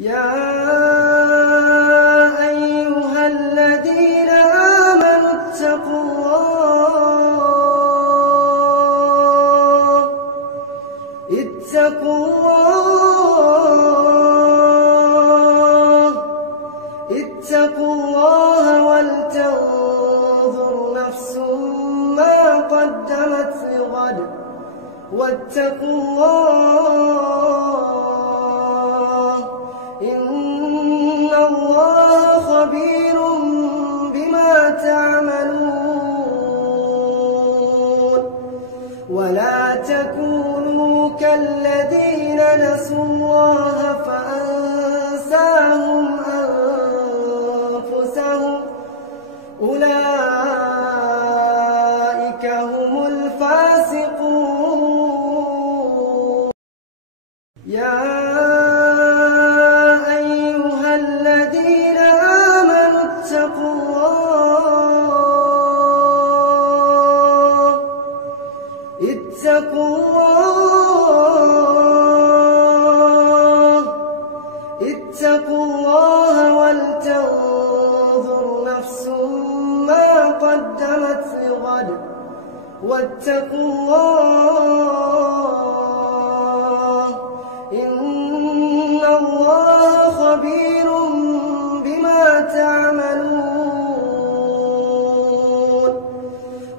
يا أيها الذين آمنوا اتقوا الله ولتنظر نفس ما قدمت لغد واتقوا الله إن الله خبير بما تعملون. ولا تكونوا كالذين نسوا الله فأنساهم أنفسهم أولئك هم الفاسقون. يا أيها الذين آمنوا اتقوا الله ولتنظر نفس ما قدمت لغد واتقوا الله إن الله خبير بما تعملون.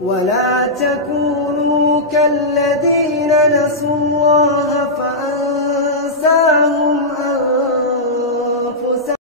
ولا تكونوا كالذين نسوا الله